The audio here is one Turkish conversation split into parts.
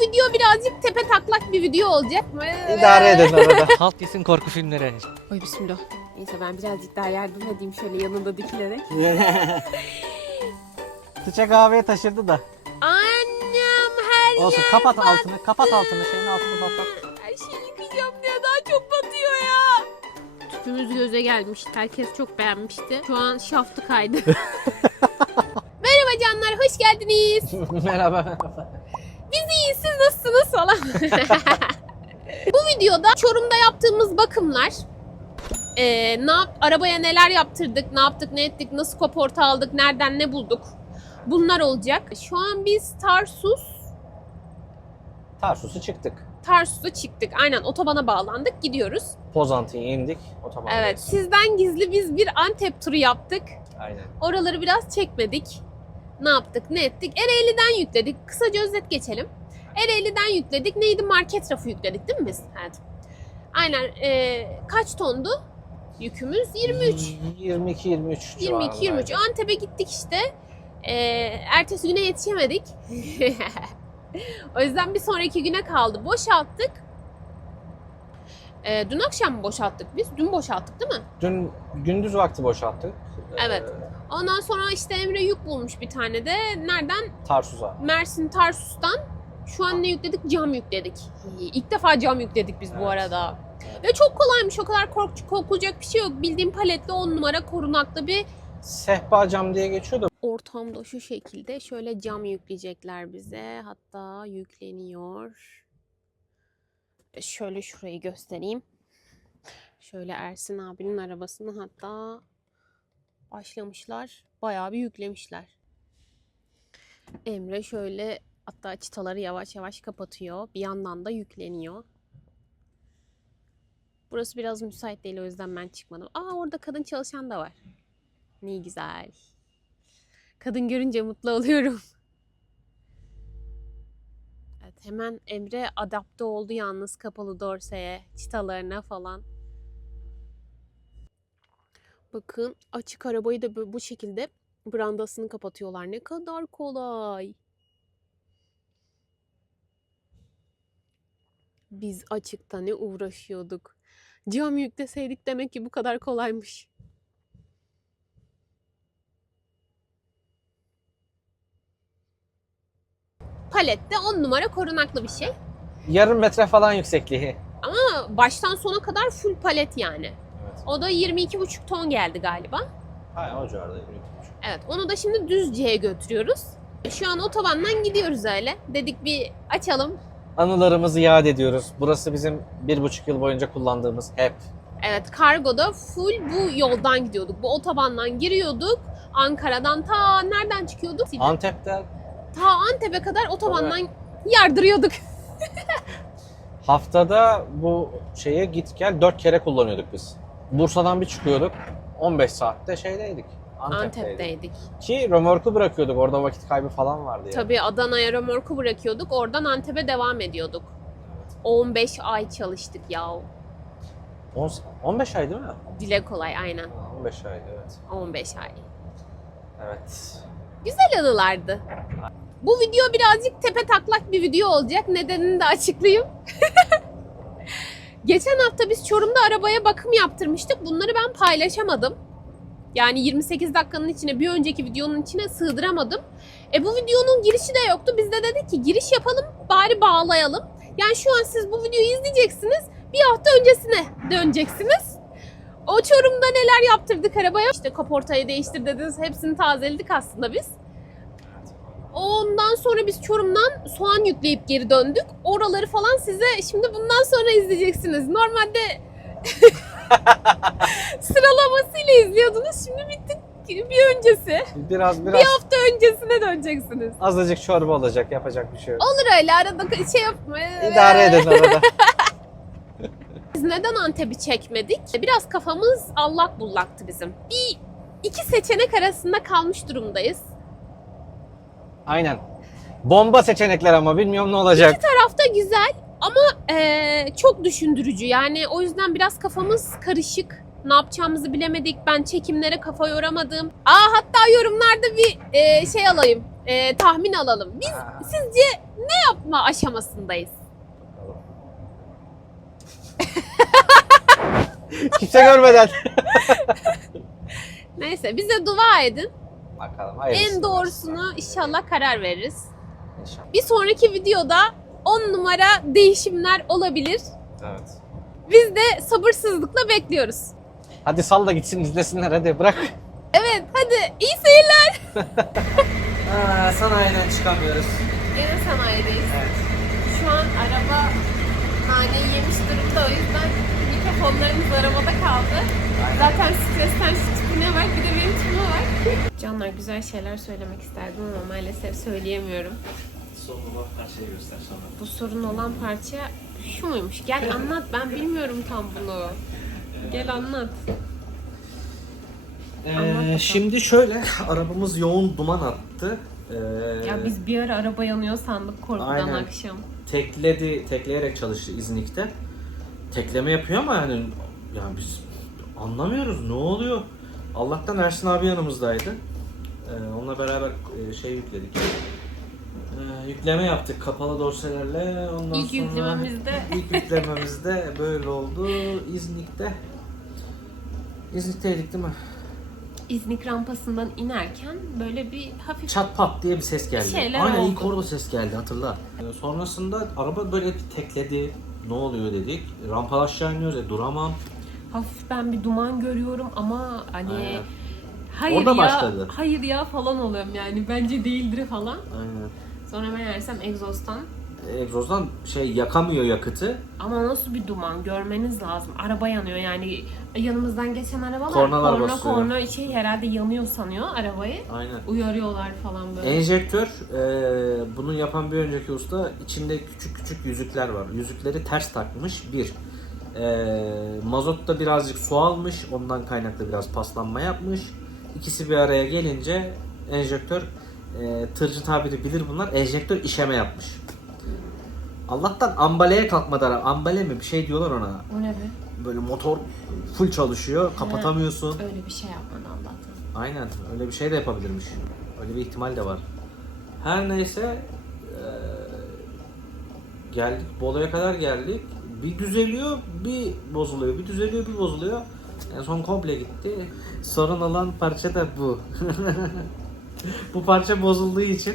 video birazcık tepe taklak bir video olacak. İdare edin arada. Halt gitsin korku filmleri. Oy bismillah. Neyse ben birazcık daha yardım edeyim şöyle yanında dikilerek. Sıçak kahveye taşırdı da. Annem her Olsun yer kapat bat- altını, kapat altını, şeyin altını kapat. Her şeyi yıkayacağım diye daha çok batıyor ya. Tüpümüz göze gelmiş. Herkes çok beğenmişti. Şu an şaftı kaydı. Merhaba canlar, hoş geldiniz. merhaba. Biz iyiyiz, siz nasılsınız falan. Bu videoda Çorum'da yaptığımız bakımlar, eee, ne yap- arabaya neler yaptırdık, ne yaptık, ne ettik, nasıl kaporta aldık, nereden ne bulduk. Bunlar olacak. Şu an biz Tarsus, Tarsus'u çıktık. Tarsus'a çıktık. Aynen otobana bağlandık, gidiyoruz. Pozantı'ya indik. Otobandayız. Evet, sizden gizli biz bir Antep turu yaptık. Aynen. Oraları biraz çekmedik. Ne yaptık, ne ettik? Ereğli'den yükledik. Kısaca özet geçelim. Ereğli'den yükledik. Neydi? Market rafı yükledik değil mi biz? Evet. Aynen. ee, kaç tondu yükümüz? 23. 22-23 22-23. Antep'e gittik işte. Ee, ertesi güne yetişemedik. o yüzden bir sonraki güne kaldı. Boşalttık. Ee, dün akşam mı boşalttık biz? Dün boşalttık değil mi? Dün gündüz vakti boşalttık. Evet. Ee, Ondan sonra işte Emre yük bulmuş bir tane de. Nereden? Tarsus'a. Mersin Tarsus'tan. Şu an ne yükledik? Cam yükledik. İlk defa cam yükledik biz bu Evet. arada. Ve çok kolaymış. O kadar kork korkulacak bir şey yok. Bildiğim paletli 10 numara korunaklı bir Sehpa cam diye geçiyor da ortamda şu şekilde şöyle cam yükleyecekler bize. Hatta yükleniyor. Şöyle şurayı göstereyim. Şöyle Ersin abinin arabasını hatta başlamışlar. Bayağı bir yüklemişler. Emre şöyle hatta çıtaları yavaş yavaş kapatıyor. Bir yandan da yükleniyor. Burası biraz müsait değil o yüzden ben çıkmadım. Aa orada kadın çalışan da var. Ne güzel. Kadın görünce mutlu oluyorum. Evet hemen Emre adapte oldu yalnız kapalı dorseye, çıtalarına falan. Bakın açık arabayı da bu şekilde brandasını kapatıyorlar. Ne kadar kolay. Biz açıkta ne uğraşıyorduk. Cam yükleseydik demek ki bu kadar kolaymış. Palette 10 numara korunaklı bir şey. yarım metre falan yüksekliği. Ama baştan sona kadar full palet yani. Evet. O da 22,5 ton geldi galiba. Aynen o civarda. Evet onu da şimdi Düzce'ye götürüyoruz. Şu an otobandan gidiyoruz öyle. Dedik bir açalım. Anılarımızı yad ediyoruz. Burası bizim bir buçuk yıl boyunca kullandığımız hep. Evet kargoda full bu yoldan gidiyorduk. Bu otobandan giriyorduk. Ankara'dan ta nereden çıkıyorduk? Antep'te Ta Antep'e kadar otobandan yardırıyorduk. haftada bu şeye git gel dört kere kullanıyorduk biz. Bursa'dan bir çıkıyorduk. 15 saatte şeydeydik. Antep'teydik. Antep'teydik. Ki römorku bırakıyorduk. Orada vakit kaybı falan vardı yani. Tabii Adana'ya römorku bırakıyorduk. Oradan Antep'e devam ediyorduk. 15 ay çalıştık ya. On- 15 ay değil mi? Dile kolay aynen. Ha, 15 ay evet. 15 ay. Evet. Güzel anılardı. Bu video birazcık tepe taklak bir video olacak. Nedenini de açıklayayım. Geçen hafta biz Çorum'da arabaya bakım yaptırmıştık. Bunları ben paylaşamadım. Yani 28 dakikanın içine bir önceki videonun içine sığdıramadım. E bu videonun girişi de yoktu. Biz de dedik ki giriş yapalım bari bağlayalım. Yani şu an siz bu videoyu izleyeceksiniz. Bir hafta öncesine döneceksiniz. O Çorum'da neler yaptırdık arabaya? İşte kaportayı değiştir dediniz. Hepsini tazeledik aslında biz. Ondan sonra biz Çorum'dan soğan yükleyip geri döndük. Oraları falan size şimdi bundan sonra izleyeceksiniz. Normalde sıralamasıyla izliyordunuz. Şimdi bittik bir öncesi. Biraz biraz Hafta öncesine döneceksiniz. azıcık çorba olacak. Yapacak bir şey yok. Olur öyle arada şey yapma. İdare edin arada. Biz neden Antep'i çekmedik? Biraz kafamız allak bullaktı bizim. Bir iki seçenek arasında kalmış durumdayız. Aynen. Bomba seçenekler ama bilmiyorum ne olacak. tarafta güzel ama eee, çok düşündürücü. Yani o yüzden biraz kafamız karışık. Ne yapacağımızı bilemedik. Ben çekimlere kafa yoramadım. Aa hatta yorumlarda bir eee, şey alayım. e, tahmin alalım. Biz Aa. sizce ne yapma aşamasındayız? Kimse görmeden. Neyse bize dua edin. Bakalım hayırlısı. En doğrusunu inşallah karar veririz. İnşallah. Bir sonraki videoda 10 numara değişimler olabilir. Evet. Biz de sabırsızlıkla bekliyoruz. Hadi sal da gitsin izlesinler hadi bırak. Evet hadi iyi seyirler. Aa, sanayiden çıkamıyoruz. Gene sanayideyiz. Evet. Şu an araba naneyi yemiş durumda o yüzden mikrofonlarımız arabada kaldı. Zaten stresten tipine bak bir de benim tipime bak. Canlar güzel şeyler söylemek isterdim ama maalesef söyleyemiyorum. Sonuna her şeyi göster sonra. Bu sorun olan parça şu muymuş? Gel anlat ben bilmiyorum tam bunu. Gel anlat. Ee, şimdi şöyle arabamız yoğun duman attı. Ee, Ya biz bir ara araba yanıyor sandık korkudan Aynen. akşam. tekledi, tekleyerek çalıştı İznik'te. Tekleme yapıyor ama yani yani biz anlamıyoruz ne oluyor. Allah'tan Ersin abi yanımızdaydı. Ee, onunla beraber e, şey yükledik. Ee, yükleme yaptık kapalı dorselerle. Ondan İlk sonra yüklememizde ilk yüklememizde böyle oldu. İznik'te. İznik'teydik değil mi? İznik rampasından inerken böyle bir hafif Çat pat diye bir ses geldi. Şeyler Aynen oldu. ilk orada ses geldi hatırla. Ee, Sonrasında araba böyle bir tekledi. Ne oluyor dedik. Rampadan aşağı iniyoruz. E, duramam. Hafif ben bir duman görüyorum ama hani Aynen. hayır Orada ya başladı. hayır ya falan oluyorum yani bence değildir falan. Aynen. Sonra meğersem egzozdan Egzozdan şey yakamıyor yakıtı. ama nasıl bir duman görmeniz lazım. Araba yanıyor yani yanımızdan geçen arabalar Kornalar korna basıyor. korna şey herhalde yanıyor sanıyor arabayı. Aynen. Uyarıyorlar falan böyle. Enjektör, e, bunu yapan bir önceki usta içinde küçük küçük yüzükler var. Yüzükleri ters takmış. Bir, e, mazotta birazcık su almış. Ondan kaynaklı biraz paslanma yapmış. İkisi bir araya gelince enjektör, e, tırcı tabiri bilir bunlar, enjektör işeme yapmış. Allah'tan ambaleye kalkmadı araba. Ambale mi bir şey diyorlar ona. O ne be? Böyle motor full çalışıyor, kapatamıyorsun. Öyle bir şey yapmadı Allah'tan. Aynen öyle bir şey de yapabilirmiş. Öyle bir ihtimal de var. Her neyse eee, geldik Bolu'ya kadar geldik. Bir düzeliyor, bir bozuluyor. Bir düzeliyor, bir bozuluyor. En son komple gitti. Sorun olan parça da bu. bu parça bozulduğu için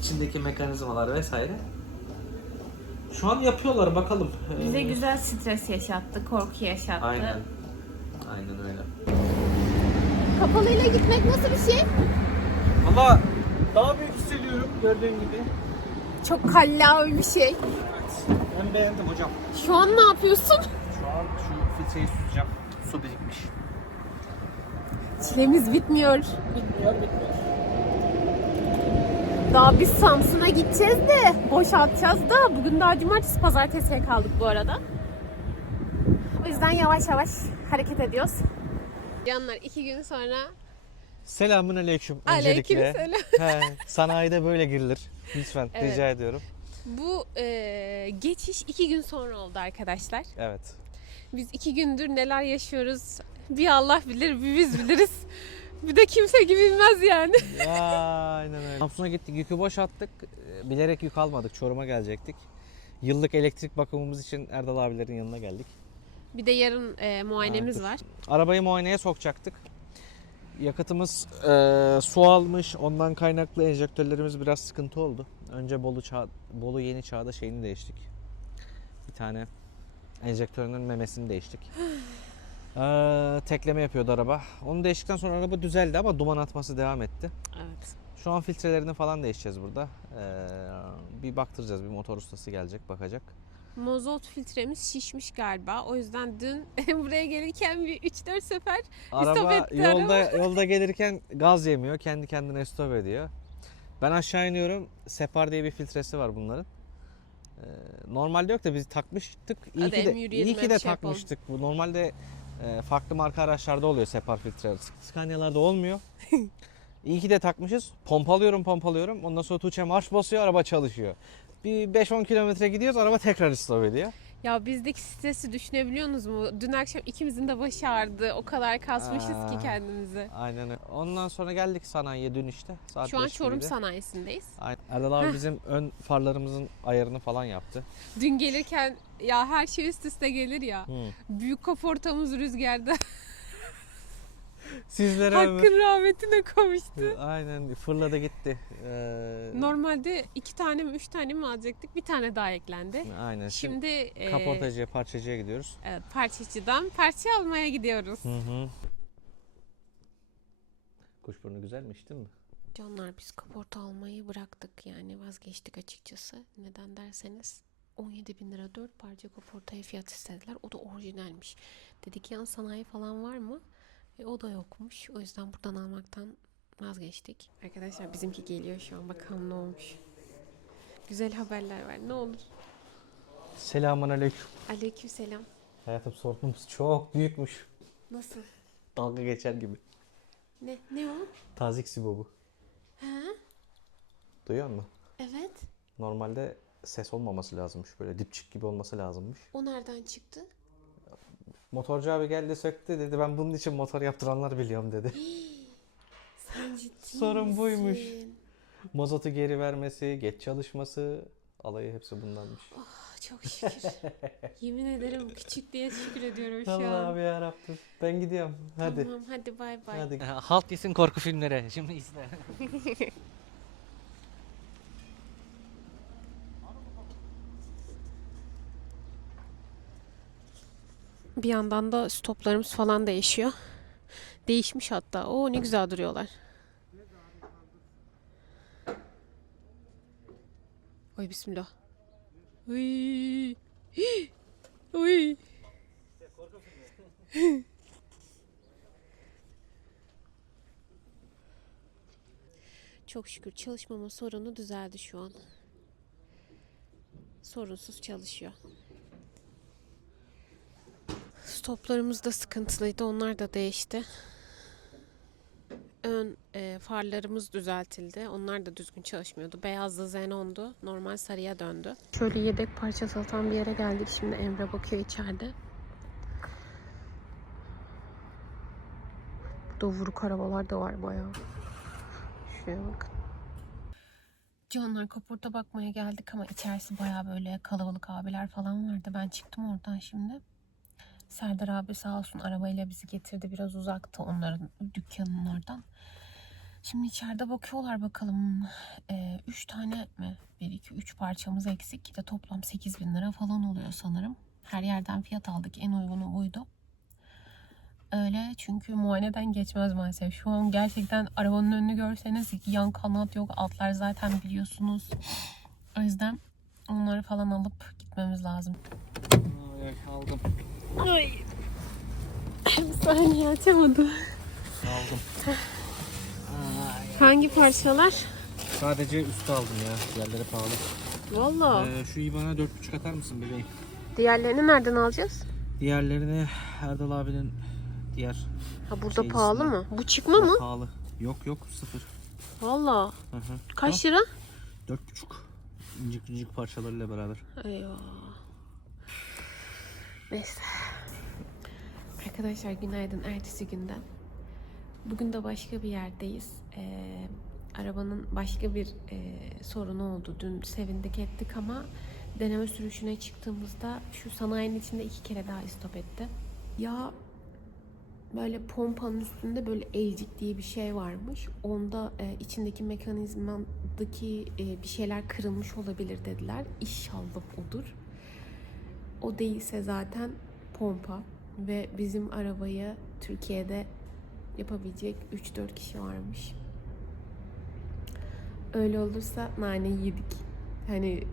içindeki mekanizmalar vesaire. Şu an yapıyorlar bakalım. Bize Ee, güzel stres yaşattı, korku yaşattı. Aynen. Aynen öyle. Kapalıyla gitmek nasıl bir şey? Ama daha büyük hissediyorum gördüğün gibi. Çok kallavi bir şey. Evet. Ben beğendim hocam. Şu an ne yapıyorsun? Şu an şu filtreyi süzeceğim. Su birikmiş. Çilemiz bitmiyor. Bitmiyor bitmiyor. Daha biz Samsun'a gideceğiz de boşaltacağız da bugün daha cumartesi pazartesiye kaldık bu arada. O yüzden yavaş yavaş hareket ediyoruz. Yanlar iki gün sonra Selamun aleyküm Aleyküm öncelikle. He, sanayide böyle girilir. Lütfen Evet. rica ediyorum. bu e, geçiş iki gün sonra oldu arkadaşlar. Evet. Biz iki gündür neler yaşıyoruz bir Allah bilir bir biz biliriz. bir de kimse gibi bilmez yani. Ya, aynen öyle. Samsun'a gittik yükü boşalttık. Ee, Bilerek yük almadık. Çorum'a gelecektik. Yıllık elektrik bakımımız için Erdal abilerin yanına geldik. Bir de yarın e, muayenemiz var. Arabayı muayeneye sokacaktık. Yakıtımız eee, su almış. Ondan kaynaklı enjektörlerimiz biraz sıkıntı oldu. Önce Bolu çağ, Bolu yeni çağda şeyini değiştik. Bir tane enjektörünün memesini değiştik. Eee, tekleme yapıyordu araba. Onu değiştikten sonra araba düzeldi ama duman atması devam etti. Evet. Şu an filtrelerini falan değişeceğiz burada. Eee, bir baktıracağız. Bir motor ustası gelecek bakacak. Mozot filtremiz şişmiş galiba. O yüzden dün buraya gelirken bir 3-4 sefer Araba etti yolda yolda gelirken gaz yemiyor. Kendi kendine stop ediyor. Ben aşağı iniyorum. Separ diye bir filtresi var bunların. Ee, normalde yok da biz takmıştık. İyi Hadi ki de, iyi ki hem de şey takmıştık. Bu normalde e, farklı marka araçlarda oluyor Separ filtre. Scania'larda olmuyor. İyi ki de takmışız. Pompalıyorum pompalıyorum. Ondan sonra Tuğçe marş basıyor araba çalışıyor. Bir 5-10 kilometre gidiyoruz araba tekrar stop ediyor. Ya bizdeki stresi düşünebiliyorsunuz mu? Dün akşam ikimizin de başı ağrıdı. O kadar kasmışız Aa. ki kendimizi. Aynen öyle. Ondan sonra geldik sanayiye dün işte. Saat Şu an Çorum gibiydi. sanayisindeyiz. Aynen. Erdal abi bizim ön farlarımızın ayarını falan yaptı. Dün gelirken ya her şey üst üste gelir ya. Hı. Büyük kaportamız rüzgarda. Sizlere. Hakkın rahmetine kavuştu. Aynen fırladı gitti. Ee, Normalde iki tane mi üç tane mi alacaktık? Bir tane daha eklendi. Aynen. Şimdi Şimdi e, kaportacıya, parçacıya gidiyoruz. evet, parçacıdan parça almaya gidiyoruz. Hı hı. Kuşburnu güzelmiş değil mi? Canlar biz kaporta almayı bıraktık yani vazgeçtik açıkçası. Neden derseniz 17 bin lira 4 parça kaportaya fiyat istediler. O da orijinalmiş. Dedik yan sanayi falan var mı? E, o da yokmuş. O yüzden buradan almaktan vazgeçtik. Arkadaşlar bizimki geliyor şu an. Bakalım ne olmuş. Güzel haberler var. Ne olur. Selamun aleyküm. Aleykümselam. Hayatım sorunumuz çok büyükmüş. Nasıl? Dalga geçer gibi. Ne? Ne o? Tazik sibobu. Ha? Duyuyor musun? Evet. Normalde ses olmaması lazımmış. Böyle dipçik gibi olması lazımmış. O nereden çıktı? Motorcu abi geldi söktü dedi. Ben bunun için motor yaptıranlar biliyorum dedi. Sen ciddi Sorun buymuş. misin? Mazotu geri vermesi, geç çalışması, alayı hepsi bundanmış. Ah, Çok şükür. Yemin ederim küçük diye şükür ediyorum şu an. Allah'ım yarabbim. Ben gidiyorum. Hadi. Tamam hadi bay bay. Hadi. Halt yesin korku filmleri. Şimdi izle. Bir yandan da stoplarımız falan değişiyor. Değişmiş hatta. Oo ne güzel duruyorlar. Oy bismillah. Uy. Uy. Çok şükür çalışmama sorunu düzeldi şu an. Sorunsuz çalışıyor. Stoplarımız da sıkıntılıydı. Onlar da değişti. Ön e, farlarımız düzeltildi. Onlar da düzgün çalışmıyordu. Beyazlı xenondu. Normal sarıya döndü. Şöyle yedek parça satan bir yere geldik. Şimdi Emre bakıyor içeride. Burada vuruk arabalar da var bayağı. Şuraya bakın. Canlar kaporta bakmaya geldik ama içerisi bayağı böyle kalabalık abiler falan vardı. Ben çıktım oradan şimdi. Serdar abi sağ olsun arabayla bizi getirdi. Biraz uzaktı onların dükkanının oradan. Şimdi içeride bakıyorlar bakalım. Ee, üç tane mi? Bir, iki, üç parçamız eksik. Ki de toplam 8 bin lira falan oluyor sanırım. Her yerden fiyat aldık. En uygunu buydu. Öyle çünkü muayeneden geçmez maalesef. Şu an gerçekten arabanın önünü görseniz yan kanat yok. Altlar zaten biliyorsunuz. O yüzden onları falan alıp gitmemiz lazım. aldım. Ay. Bir saniye açamadım. Aldım. Hangi parçalar? Sadece üstü aldım ya. Diğerleri pahalı. Valla. Ee, şu IBAN'a 4.5 atar mısın bebeğim? Diğerlerini nereden alacağız? Diğerlerini Erdal abinin diğer Ha burada Şey pahalı mı? Bu çıkma mı? pahalı. Yok yok sıfır. Valla. Hı hı. Kaç lira? Dört buçuk. İncik incik parçalarıyla beraber. Eyvah. Neyse. Arkadaşlar günaydın ertesi günden. Bugün de başka bir yerdeyiz. Ee, arabanın başka bir e, sorunu oldu. Dün sevindik ettik ama deneme sürüşüne çıktığımızda şu sanayinin içinde iki kere daha istop etti. Ya böyle pompanın üstünde böyle elcik diye bir şey varmış. Onda e, içindeki mekanizmadaki e, bir şeyler kırılmış olabilir dediler. İnşallah odur. O değilse zaten pompa ve bizim arabayı Türkiye'de yapabilecek 3-4 kişi varmış. Öyle olursa nane yedik. Hani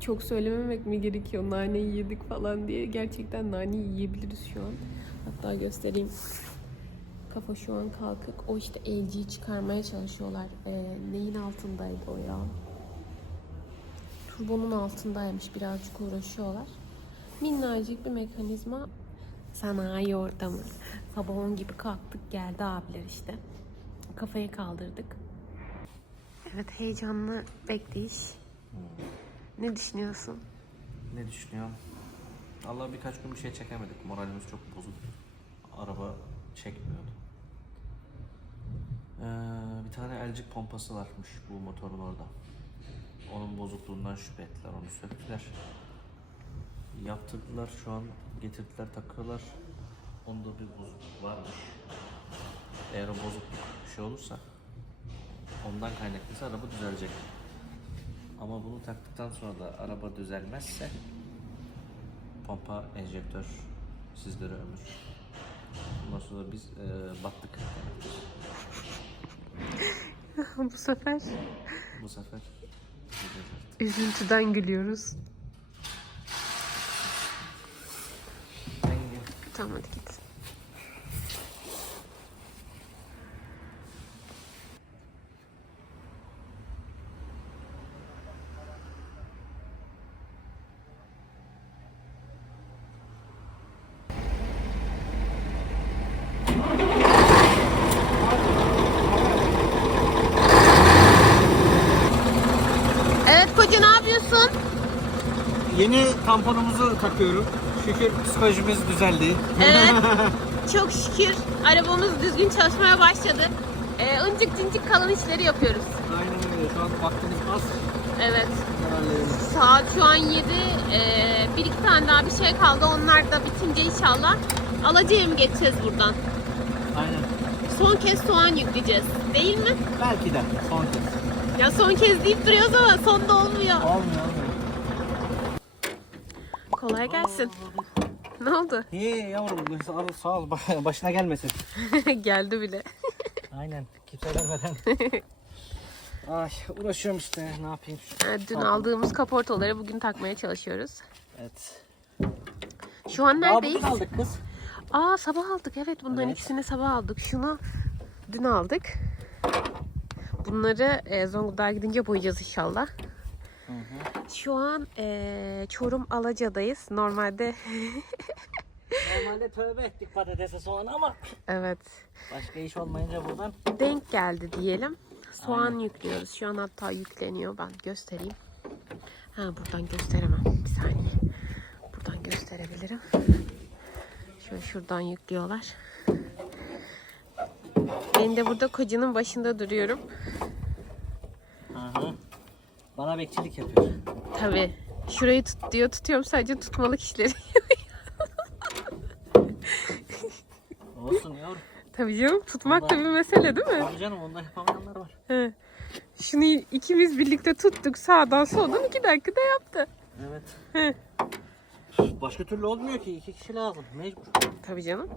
çok söylememek mi gerekiyor nane yedik falan diye. Gerçekten nane yiyebiliriz şu an. Hatta göstereyim. Kafa şu an kalkık. O işte LG'yi çıkarmaya çalışıyorlar. Ee, neyin altındaydı o ya? Turbonun altındaymış. Birazcık uğraşıyorlar. Minnacık bir mekanizma. Sanayi ortamı. Sabah 10 gibi kalktık geldi abiler işte. Kafayı kaldırdık. Evet heyecanlı bekleyiş. Ne düşünüyorsun? Ne düşünüyorum? Allah birkaç gün bir şey çekemedik. Moralimiz çok bozuk. Araba çekmiyordu. Ee, bir tane elcik pompası varmış bu motorun orada. Onun bozukluğundan şüphe ettiler. Onu söktüler. Yaptırdılar. Şu an getirdiler takıyorlar. Onda bir bozukluk varmış. Eğer o bozukluk bir şey olursa ondan kaynaklıysa araba düzelecek. Ama bunu taktıktan sonra da araba düzelmezse pompa, enjektör sizlere ömür. Bundan sonra biz e, battık. Bu sefer Bu sefer üzüntüden gülüyoruz. Ben gidiyorum. Tamam hadi git. Evet koca ne yapıyorsun? Yeni tamponumuzu takıyorum. Şükür psikolojimiz düzeldi. Evet. Çok şükür arabamız düzgün çalışmaya başladı. Ee, ıncık cincik kalan işleri yapıyoruz. Aynen öyle. Şu an vaktimiz az. Evet. Saat şu an 7. Ee, bir iki tane daha bir şey kaldı. Onlar da bitince inşallah Alaca'ya mı geçeceğiz buradan? Aynen. Son kez soğan yükleyeceğiz. Değil mi? Belki de son kez. Ya son kez deyip duruyoruz ama son da. Olmuyor olmuyor. Kolay gelsin. Ne oldu? İyi yavrum sağ ol, sağ ol. Başına gelmesin. Geldi bile. Aynen. Kimse vermeden. Ay uğraşıyorum işte ne yapayım. Evet, Dün aldığımız kaportaları bugün takmaya çalışıyoruz. Evet. Şu an Daha neredeyiz? bugün aldık kız. Aa sabah aldık evet bunların Evet. ikisini sabah aldık. Şunu dün aldık. Bunları e, Zonguldak'a gidince boyayacağız inşallah. Şu an e, Çorum Alaca'dayız. Normalde Normalde tövbe ettik patatese soğana ama evet başka iş olmayınca buradan. denk geldi diyelim. Soğan yüklüyoruz. Şu an hatta yükleniyor. Ben göstereyim. Ha buradan gösteremem. Bir saniye. Buradan gösterebilirim. Şöyle şuradan yüklüyorlar. Ben de burada kocanın başında duruyorum. Bana bekçilik yapıyor. Tabii. Şurayı tut diyor. Tutuyorum sadece tutmalık işleri. Olsun yavrum. Tabii canım. Tutmak da bir mesele değil mi? Tabii canım onda yapamayanlar var. He. Şunu ikimiz birlikte tuttuk. Sağdan soldan iki dakikada yaptı. Evet. He. Başka türlü olmuyor ki. iki kişi lazım. Mecbur. Tabii canım.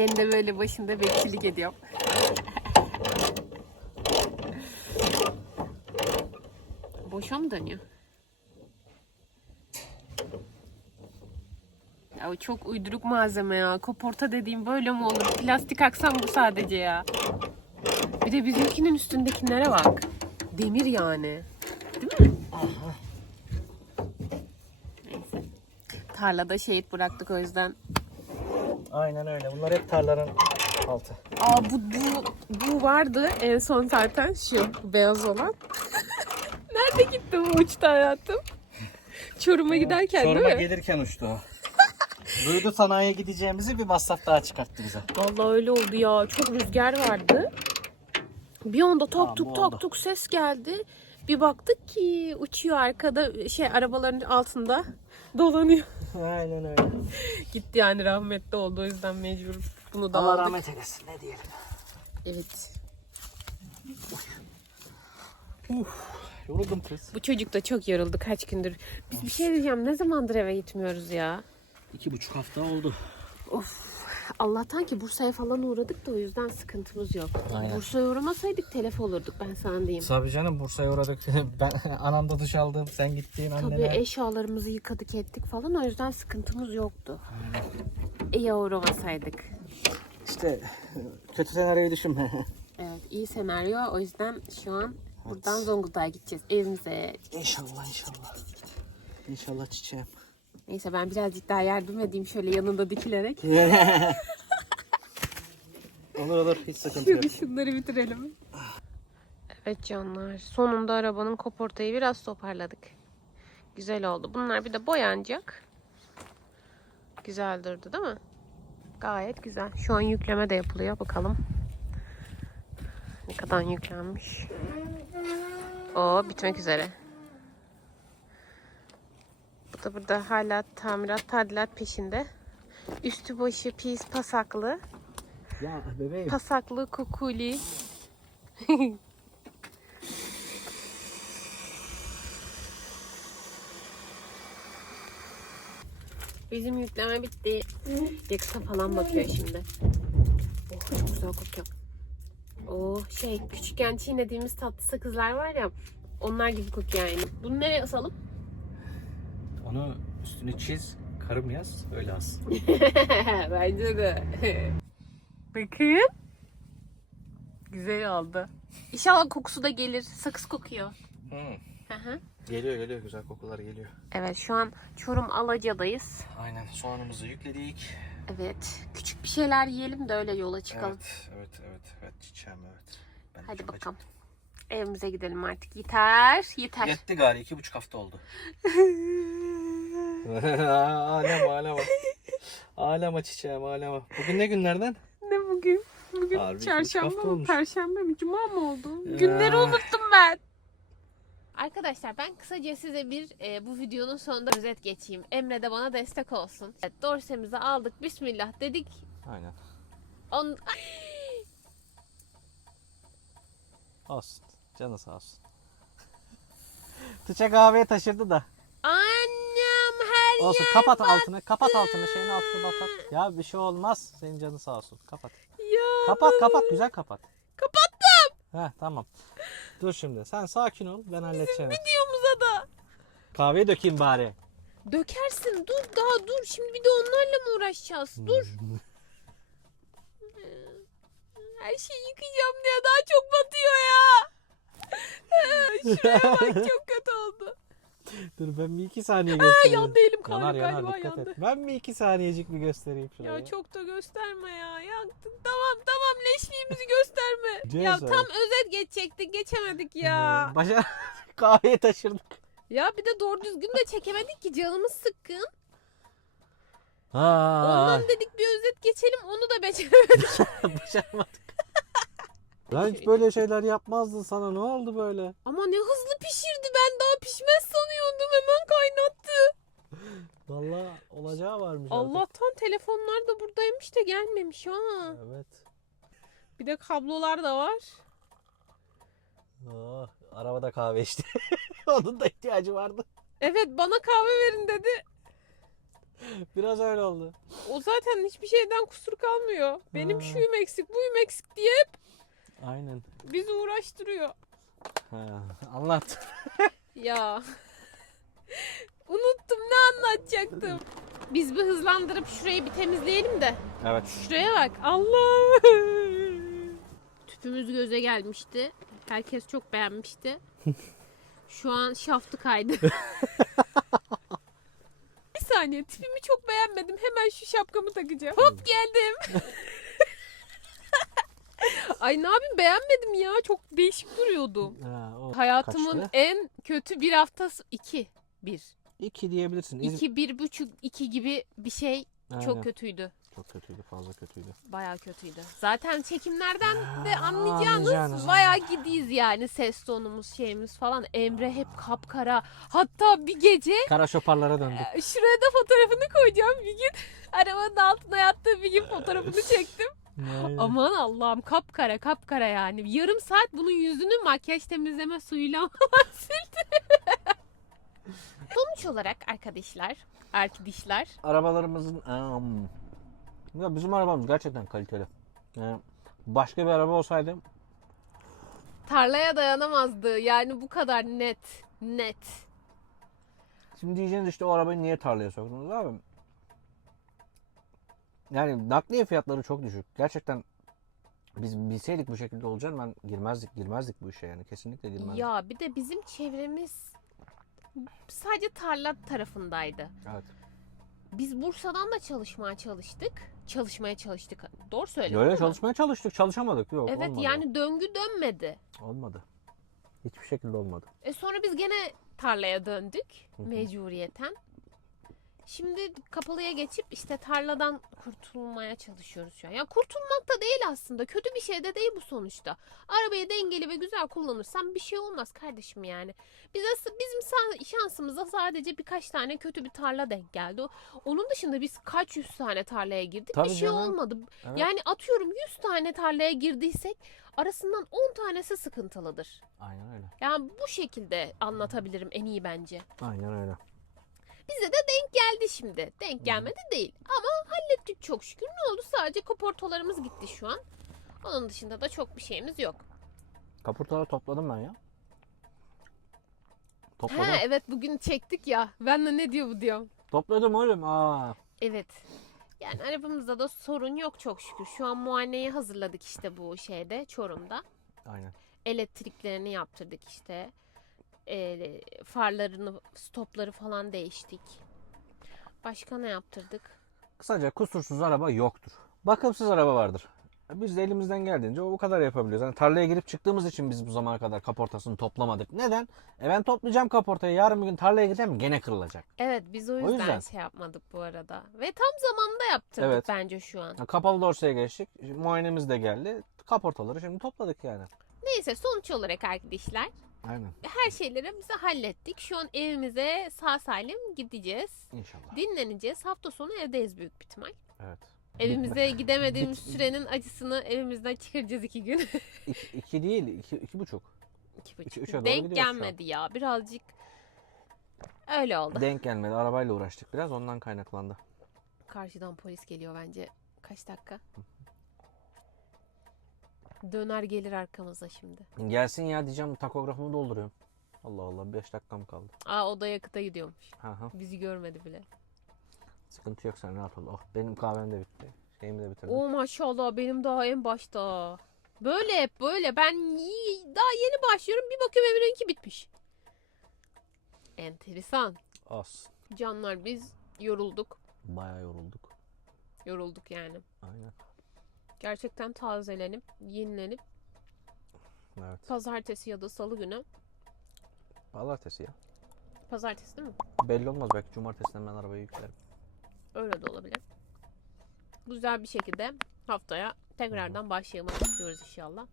Ben de böyle başında bekçilik ediyorum. Boşa mı dönüyor? Ya çok uyduruk malzeme ya. Koporta dediğim böyle mi olur? Plastik aksam bu sadece ya. Bir de bizimkinin üstündekilere bak. Demir yani. Değil mi? Neyse. Tarlada şehit bıraktık o yüzden. Aynen öyle. Bunlar hep tarların altı. Aa bu, bu, bu vardı en son zaten şu beyaz olan. Nerede gitti bu uçtu hayatım? Çorum'a giderken Çorum'a değil mi? gelirken uçtu o. Duydu sanayiye gideceğimizi bir masraf daha çıkarttı bize. Vallahi öyle oldu ya. Çok rüzgar vardı. Bir anda tok Tamam, tuk oldu. tuk ses geldi. Bir baktık ki uçuyor arkada şey arabaların altında dolanıyor. Aynen öyle. Gitti yani rahmetli oldu o yüzden mecbur bunu da Allah aldık. rahmet eylesin ne diyelim. Evet. Yoruldum kız. Bu çocuk da çok yoruldu kaç gündür. Biz bir şey diyeceğim ne zamandır eve gitmiyoruz ya. İki buçuk hafta oldu. Of. Allah'tan ki Bursa'ya falan uğradık da o yüzden sıkıntımız yok. Aynen. Bursa'ya uğramasaydık telef olurduk ben sana diyeyim. Tabii canım Bursa'ya uğradık. Ben anam da duş aldım. Sen gittin Tabii anneler. eşyalarımızı yıkadık ettik falan o yüzden sıkıntımız yoktu. İyi uğramasaydık. İşte kötü senaryoyu düşünme. Evet iyi senaryo o yüzden şu an buradan Zonguldak'a gideceğiz evimize. inşallah inşallah. İnşallah çiçeğim. Neyse ben birazcık daha yardım edeyim şöyle yanında dikilerek. Olur olur hiç sıkıntı yok. Şunları bitirelim. Evet canlar. Sonunda arabanın kaportayı biraz toparladık. Güzel oldu. Bunlar bir de boyanacak. Güzel durdu değil mi? Gayet güzel. Şu an yükleme de yapılıyor. Bakalım. Ne kadar yüklenmiş. O bitmek üzere. Bu da burada hala tamirat, tadilat peşinde. Üstü başı pis, pasaklı. Ya bebeğim. Pasaklı, kukuli. Bizim yükleme bitti. Yakıta falan bakıyor şimdi. Oh çok güzel kokuyor. Oh şey küçükken çiğnediğimiz tatlı sakızlar var ya onlar gibi kokuyor yani. Bunu nereye asalım? Onu üstünü çiz, karım yaz, öyle as. Bence de. Bakın. Güzel oldu. İnşallah kokusu da gelir. Sakız kokuyor. Hı hı. Geliyor geliyor güzel kokular geliyor. Evet şu an Çorum Alaca'dayız. Aynen soğanımızı yükledik. Evet. Küçük bir şeyler yiyelim de öyle yola çıkalım. Evet evet evet evet çiçeğim evet. Ben Hadi bakalım. acıktım. Evimize gidelim artık. Yeter. Yeter. Yetti gari iki buçuk hafta oldu. alem alem. Alem çiçeğim alem. Bugün ne günlerden? ne bugün? Bugün Harbi çarşamba mı? olmuş. Perşembe mi? Cuma mı oldu? Ya. Günleri unuttum ben. Arkadaşlar ben kısaca size bir e, bu videonun sonunda özet geçeyim. Emre de bana destek olsun. Evet, dorsemizi aldık. Bismillah dedik. Aynen. On... Olsun. Canı sağ olsun. Tıça kahveye taşırdı da. Olsun kapat altını. Kapat altını. Şeyin altını kapat. Ya bir şey olmaz. Senin canı sağ olsun. Kapat. ya. Kapat kapat. Güzel kapat. Kapattım. Heh tamam. Dur şimdi. Sen sakin ol. Ben halledeceğim. Videomuza da. Kahveyi dökeyim bari. Dökersin. Dur daha dur. Şimdi bir de onlarla mı uğraşacağız? Dur. Her şeyi yıkayacağım diye daha çok batıyor ya. Şuraya bak çok kötü oldu. Dur ben bir iki saniye göstereyim. yandı elim Yanar yanar galiba dikkat yandı. et. Ben bir iki saniyecik bir göstereyim şuraya. Ya çok da gösterme ya. Yaktın. Tamam tamam leşliğimizi gösterme. Ceza. ya tam özet geçecektik geçemedik ya. Başa kahveye taşırdık. Ya bir de doğru düzgün de çekemedik ki canımız sıkkın. Ha, Ondan dedik bir özet geçelim onu da beceremedik. başaramadık. Ben hiç böyle şeyler yapmazdın sana. Ne oldu böyle? Ama ne hızlı pişirdi ben daha pişmez sanıyordum hemen kaynattı. Vallahi olacağı varmış artık. Allah'tan telefonlar da buradaymış da gelmemiş ha. Evet. Bir de kablolar da var. Oh, arabada kahve içti. Onun da ihtiyacı vardı. Evet bana kahve verin dedi. Biraz öyle oldu. O zaten hiçbir şeyden kusur kalmıyor. Benim Ha. şuyum eksik buyum eksik diye hep Aynen. bizi uğraştırıyor. Ha, anlat. Ya. Unuttum ne anlatacaktım. Biz bir hızlandırıp şurayı bir temizleyelim de. Evet. Şuraya bak. Allah. Tüpümüz göze gelmişti. Herkes çok beğenmişti. Şu an şaftı kaydı. bir saniye tipimi çok beğenmedim. Hemen şu şapkamı takacağım. Hop geldim. Ay ne yapayım beğenmedim ya. Çok değişik duruyordum. Ha, o Hayatımın kaçtı? en kötü bir haftası. iki. Bir. İki diyebilirsin. İz- İki, bir buçuk, iki gibi bir şey Aynen. çok kötüydü. Çok kötüydü. Fazla kötüydü. Bayağı kötüydü. Zaten çekimlerden de Ha, anlayacağınız anlayacağınız. bayağı gidiyiz yani ses tonumuz şeyimiz falan. Emre hep kapkara. Hatta bir gece Kara şoparlara döndük. e, şuraya da fotoğrafını koyacağım bir gün. Arabanın altına yattığı bir gün fotoğrafını çektim. Aynen. Aman Allah'ım kapkara kapkara yani. Yarım saat bunun yüzünü makyaj temizleme suyuyla sildi. Sonuç olarak arkadaşlar, arkadaşlar Arabalarımızın Am. ya bizim arabamız gerçekten kaliteli. Yani başka bir araba olsaydı tarlaya dayanamazdı. Yani bu kadar net, net. şimdi diyeceğiniz işte o arabayı niye tarlaya soktunuz abi? Yani nakliye fiyatları çok düşük. Gerçekten biz bilseydik bu şekilde olacağını ben girmezdik girmezdik bu işe yani kesinlikle girmezdik. Ya bir de bizim çevremiz sadece tarla tarafındaydı. Evet. Biz Bursa'dan da çalışmaya çalıştık. Çalışmaya çalıştık. Doğru söyledim mi? çalışmaya çalıştık. Çalışamadık. Yok Evet olmadı. yani döngü dönmedi. Olmadı. Hiçbir şekilde olmadı. E sonra biz gene tarlaya döndük mecburiyeten. Şimdi kapalıya geçip işte tarladan kurtulmaya çalışıyoruz şu an. Ya kurtulmak da değil aslında. Kötü bir şey de değil bu sonuçta. Arabayı dengeli ve güzel kullanırsan bir şey olmaz kardeşim yani. Bize bizim şansımıza sadece birkaç tane kötü bir tarla denk geldi. Onun dışında biz kaç yüz tane tarlaya girdik. Tabii bir şey canım. olmadı. Evet. Yani atıyorum 100 tane tarlaya girdiysek arasından 10 tanesi sıkıntılıdır. Aynen öyle. Yani bu şekilde anlatabilirim en iyi bence. Aynen öyle. Bize de denk geldi şimdi. Denk gelmedi değil. Ama hallettik çok şükür. Ne oldu? Sadece kaportalarımız gitti şu an. Onun dışında da çok bir şeyimiz yok. Kaportaları topladım ben ya. Topladım. Ha evet bugün çektik ya. Ben de ne diyor bu diyorum. Topladım oğlum. Aa. Evet. Yani arabamızda da sorun yok çok şükür. Şu an muayeneyi hazırladık işte bu şeyde Çorum'da. Aynen. Elektriklerini yaptırdık işte. Ee, farlarını, stopları falan değiştik. Başka ne yaptırdık? Kısaca kusursuz araba yoktur. Bakımsız araba vardır. Biz de elimizden geldiğince o kadar yapabiliyoruz. Yani tarlaya girip çıktığımız için biz bu zamana kadar kaportasını toplamadık. Neden? E ben toplayacağım kaportayı. Yarın bir gün tarlaya gideceğim gene kırılacak. Evet biz o yüzden, yüzden. şey yapmadık bu arada. Ve tam zamanında yaptırdık Evet. bence şu an. Kapalı dorsaya geçtik. Muayenemiz de geldi. Kaportaları şimdi topladık yani. Neyse sonuç olarak arkadaşlar Aynen. her şeyleri bize hallettik. Şu an evimize sağ salim gideceğiz. İnşallah. Dinleneceğiz. Hafta sonu evdeyiz büyük bir ihtimal. Evet. Evimize gidemediğimiz sürenin acısını evimizden çıkaracağız iki gün. İki, iki değil, iki, iki buçuk. iki buçuk. Üçe doğru Denk gelmedi ya. Birazcık öyle oldu. Denk gelmedi. Arabayla uğraştık biraz. Ondan kaynaklandı. Karşıdan polis geliyor bence. Kaç dakika? Döner gelir arkamıza şimdi. Gelsin ya diyeceğim takografımı dolduruyorum. Allah Allah 5 dakikam kaldı. Aa o da yakıta gidiyormuş. Ha ha. Bizi görmedi bile. Sıkıntı yok sen rahat ol. Oh benim kahvem de bitti. Şeyimi de bitirdim. O maşallah benim daha en başta. Böyle hep böyle. Ben daha yeni başlıyorum. Bir bakıyorum Emir'inki bitmiş. Enteresan. Az. Canlar biz yorulduk. Bayağı yorulduk. Yorulduk yani. Aynen. Gerçekten tazelenip, yenilenip Evet. pazartesi ya da salı günü. Pazartesi ya. Pazartesi değil mi? Belli olmaz belki cumartesinden ben arabayı yüklerim. Öyle de olabilir. Güzel bir şekilde haftaya tekrardan başlamak istiyoruz inşallah.